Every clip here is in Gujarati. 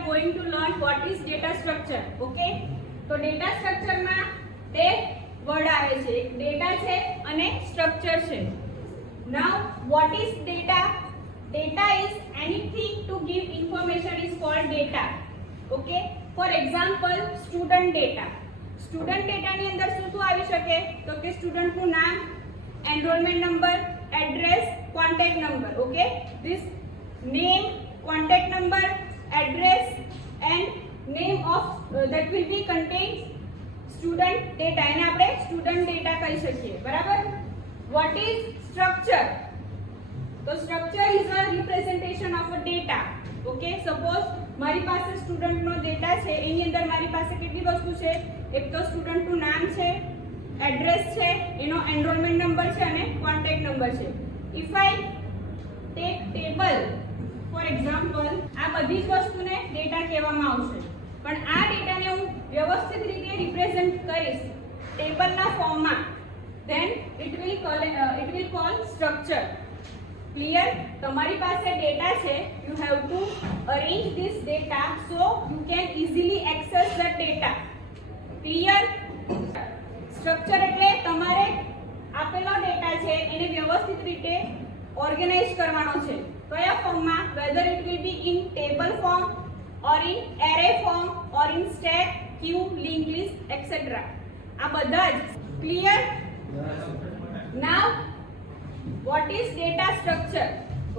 are going to learn what is data structure. Okay, તો data structure માં બે વર્ડ આવે છે, એક ડેટા છે અને સ્ટ્રક્ચર છે. Now what is data? Data is anything to give information is called data. Okay, for example student data. Student data ની અંદર શું આવી શકે? તો કે સ્ટુડન્ટ નું નામ, enrollment number, address, contact number. Okay, this name, contact number, address and name of that will be contain student data. એને આપણે student data કહી શકીએ. બરાબર? What is structure? તો structure is a representation of a data. Okay, suppose મારી પાસે સ્ટુડન્ટ નો ડેટા છે, એની અંદર મારી પાસે કેટલી વસ્તુ છે? એક તો સ્ટુડન્ટ નું નામ છે, એડ્રેસ છે, એનો એનરોલમેન્ટ નંબર છે અને કોન્ટેક્ટ નંબર છે. If I take table for example, આ બધી જ વસ્તુને ડેટા કહેવામાં આવશે. પણ આ ડેટાને હું વ્યવસ્થિત રીતે રિપ્રેઝન્ટ કરીશ ટેબલના ફોર્મમાં, then it will call structure. Clear? તમારી પાસે ડેટા છે, you have to arrange this data so you can easily access the data. Clear? Structure એટલે તમારે આપેલો ડેટા છે એને વ્યવસ્થિત રીતે ઓર્ગેનાઇઝ કરવાનો છે. કયા ફોર્મમાં? whether it will be in table form or in array form or in stack, queue, linked list, etc. આ બધા જ. Clear? Now what is data structure?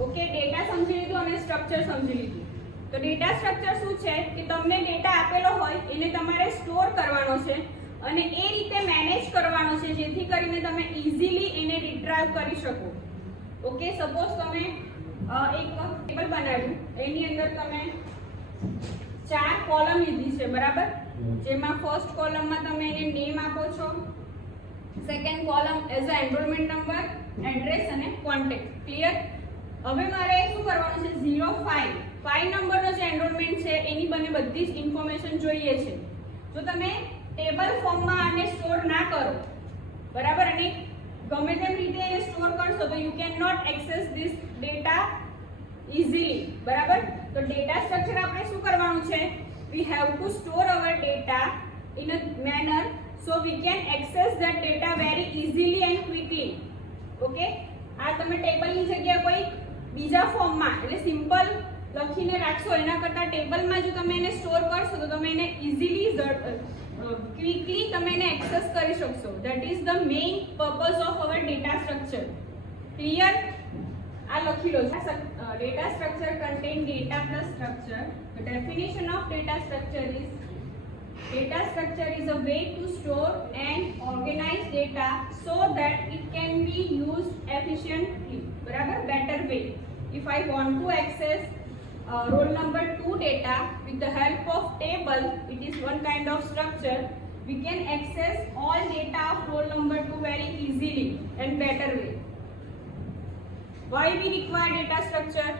Okay, data સમજી લીધું અને સ્ટ્રક્ચર સમજી લીધું. તો ડેટા સ્ટ્રક્ચર શું છે કે તમને ડેટા આપેલો હોય એને તમારે સ્ટોર કરવાનો છે અને એ રીતે મેનેજ કરવાનો છે જેથી કરીને તમે ઈઝીલી એને રિટ્રાઈવ કરી શકો. ઓકે, સપોઝ તમે એક ટેબલ બનાવ્યું, એની અંદર તમે 4 કોલમ લીધી છે. બરાબર? જેમાં ફર્સ્ટ કોલમમાં તમે એને નેમ આપો છો, second column as a enrolment number, address અને કોન્ટેક્ટ. ક્લિયર? હવે મારે શું કરવાનું છે? 05 નંબરનો જે એનરોલમેન્ટ છે એની બધી જ ઇન્ફોર્મેશન જોઈએ છે. જો તમે ટેબલ ફોર્મમાં આને સ્ટોર ના કરો, બરાબર, અને ગમે તેમ રીતે એને સ્ટોર કરશો તો you can not access this data easily. બરાબર? તો ડેટા સ્ટ્રક્ચર આપણે શું કરવાનું છે? We have to store our data in a manner so we can access that data very easily and quickly. Okay, આ તમે ટેબલની જગ્યાએ કોઈ બીજા ફોર્મમાં એટલે સિમ્પલ લખીને રાખશો એના કરતાં ટેબલમાં જો તમે એને સ્ટોર કરશો તો તમે એને ઇઝીલી ક્વિકલી તમે એને એક્સેસ કરી શકશો. That is the main purpose of our data structure. Clear? આ લખી લો. Data structure contain data plus structure. The definition of data structure is data structure is a way to store and organize data so that it can be used efficiently. Barabar? Better way. If I want to access roll number 2 data with the help of table, it is one kind of structure. We can access all data of roll number 2 very easily and better way. Why we require data structure?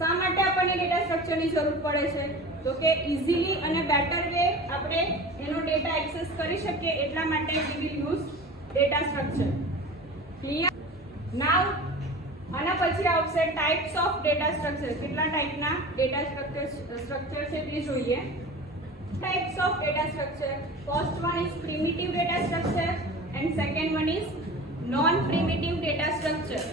શા માટે આપણને ડેટા સ્ટ્રક્ચરની જરૂર પડે છે? તો કે ઇઝીલી અને બેટર વે આપણે એનો ડેટા એક્સેસ કરી શકીએ, એટલા માટે we will use data structure. Clear? Now આના પછી આવશે ટાઇપ્સ ઓફ ડેટા સ્ટ્રક્ચર. કેટલા ટાઈપના ડેટા સ્ટ્રક્ચર છે તે જોઈએ. Types of data structure. First one is primitive data structure and second one is non primitive data structure.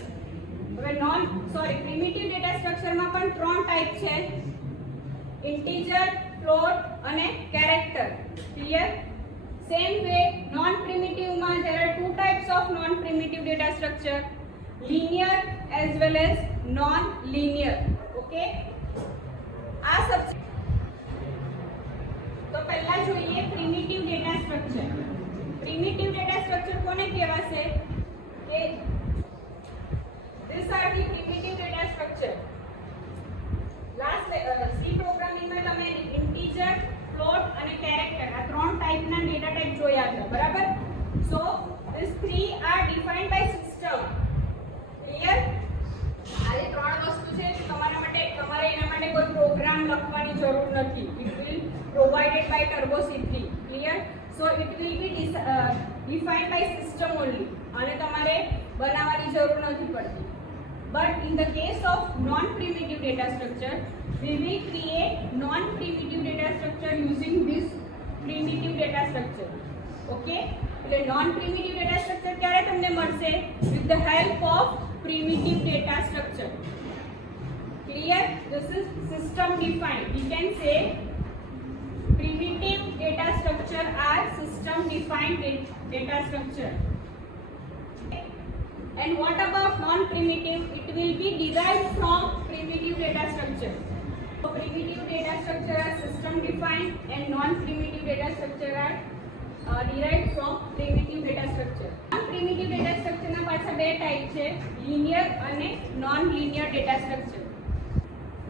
હવે પ્રિમિટિવ ડેટા સ્ટ્રક્ચરમાં પણ 3 ટાઈપ છે: ઇન્ટીજર, ફ્લોટ અને character. Clear? Same way non પ્રિમિટિવમાં there are 2 types of non primitive data structure: linear as well as non linear. Okay, આ તો પહેલા જોઈએ primitive data structure. Primitive data structure કોને કહેવાશે? કે these are the primitive data structure. Last C પ્રોગ્રામિંગમાં તમે ઇન્ટીજર, ફ્લોટ અને કેરેક્ટર આ 3 ટાઈપના ડેટા ટાઈપ જોયા હતા. બરાબર? સો these 3 are defined by system. Clear? આ જે 3 વસ્તુ છે તમારા માટે તમારે એના માટે કોઈ પ્રોગ્રામ લખવાની જરૂર નથી. It will provided by Turbo C3. Clear? So it will be defined by system only. અને તમારે બનાવવાની જરૂર નથી પડતી. but in the case of non-primitive data structure, we will create non-primitive data structure using this primitive data structure. Okay? એટલે non-primitive data structure ક્યારે તમને મળશે? With the help of primitive data structure. Clear? This is system defined. We can say primitive data structure are system defined data structure. And what about non-primitive? It will be derived from primitive data structure. So primitive data structure are system defined and non-primitive data structure are derived from primitive data structure. Non-primitive data structure ના પાછા બે ટાઈપ છે, linear અને non-linear data structure.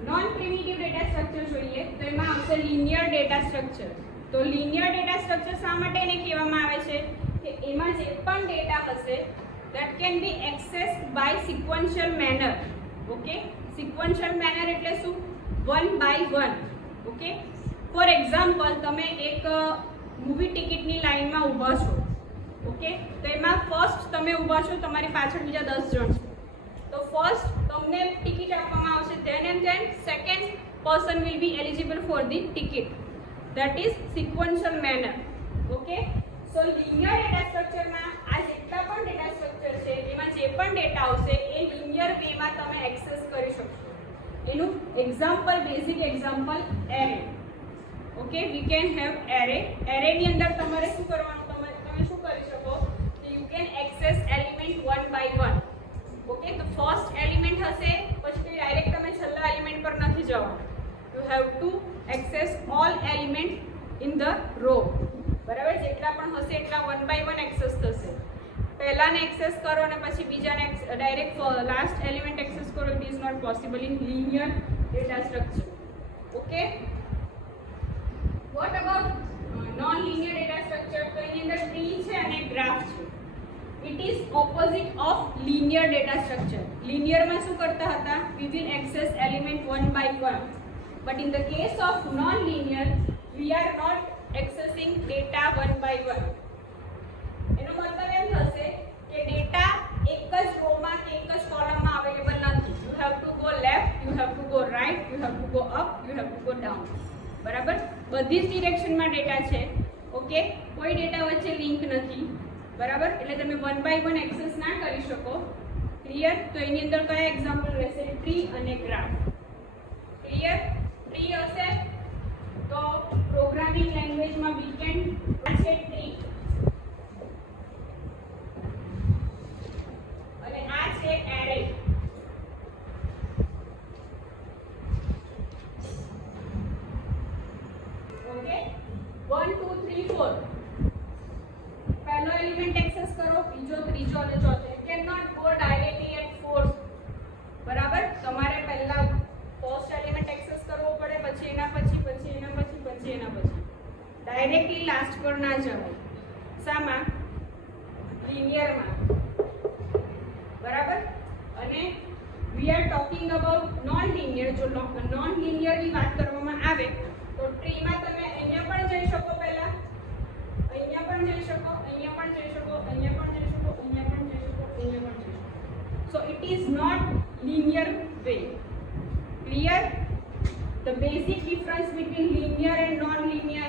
Non-primitive data structure જોઈએ તો એમાં આવશે linear data structure. તો linear data structure શા માટે એને કહેવામાં આવે છે કે એમાં જે પણ ડેટા હશે that can be accessed by sequential manner. Okay, sequential manner એટલે શું? one by one. Okay, for example તમે એક મૂવી ટિકિટની લાઈનમાં ઊભા છો. ઓકે, તો એમાં ફર્સ્ટ તમે ઊભા છો, તમારી પાછળ બીજા 10 જણ છે. તો ફર્સ્ટ તમને ટિકિટ આપવામાં આવશે, then and then second person will be eligible for the ticket. That is sequential manner. Okay, so linear data structure માં આ જેટલા પણ ડેટા સ્ટ્રક્ચર છે એમાં જે પણ ડેટા આવશે એ લિનિયર વેમાં તમે એક્સેસ કરી શકશો. એનું example, basic example array. Okay, we can have array. એરેની અંદર તમારે શું કરવાનું? તમે શું કરી શકો કે you can access element one by one. Okay, તો ફર્સ્ટ એલિમેન્ટ હશે પછી ડાયરેક્ટ તમે છેલ્લા એલિમેન્ટ પર નથી જવાનું. You have to access all element in the row. બરાબર, જેટલા પણ હશે એટલા વન બાય વન એક્સેસ થશે. પહેલાને એક્સેસ કરો અને પછી બીજાને ડાયરેક્ટ લાસ્ટ એલિમેન્ટ એક્સેસ કરો. It is not possible in linear data structure. Okay, what about non linear data structure? તો એની અંદર ટ્રી છે અને ગ્રાફ છે. It is opposite of linear data structure. લિનિયરમાં શું કરતા હતા? We will access element one by one, but in the case of non linear we are not accessing data one by one. એનો મતલબ એમ થશે કે ડેટા એક જ રોમાં કે એક જ કોલમમાં અવેલેબલ નથી. You have to go left, you have to go right, you have to go up, you have to go down. બરાબર, બધી જ ડિરેક્શનમાં ડેટા છે. ઓકે, કોઈ ડેટા વચ્ચે લિંક નથી. બરાબર, એટલે તમે વન બાય વન એક્સેસ ના કરી શકો. ક્લિયર? તો એની અંદર કયા એક્ઝામ્પલ રહેશે? ટ્રી અને ગ્રાફ. ક્લિયર? ટ્રી હશે તો પ્રોગ્રામિંગ લેંગ્વેજમાં વી કેન આ છે ટ્રી અને આ છે એરે. ઓકે, 1 2 3 4 પહેલો એલિમેન્ટ એક્સેસ કરો, બીજો, ત્રીજો અને ચોથો. You can not go directly at 4. બરાબર, તમારે પહેલા ફર્સ્ટ એલિમેન્ટ એક્સેસ કરવો પડે, પછી એના પછી એના પછી ડાયરેક્ટલી લાસ્ટ પર ના જવાય. શામાં? લિનિયરમાં. બરાબર, અને we are talking about non linear. જો નોન લિનિયરની વાત કરવામાં આવે તો ટ્રીમાં તમે અહીંયા પણ જઈ શકો, પહેલા અહીંયા પણ જઈ શકો, અહીંયા પણ જઈ શકો, અહીંયા પણ જઈ શકો, અહીંયા પણ જઈ શકો, અહીંયા પણ જઈ શકો. So it is not linear way. Clear? The basic difference between linear and non-linear.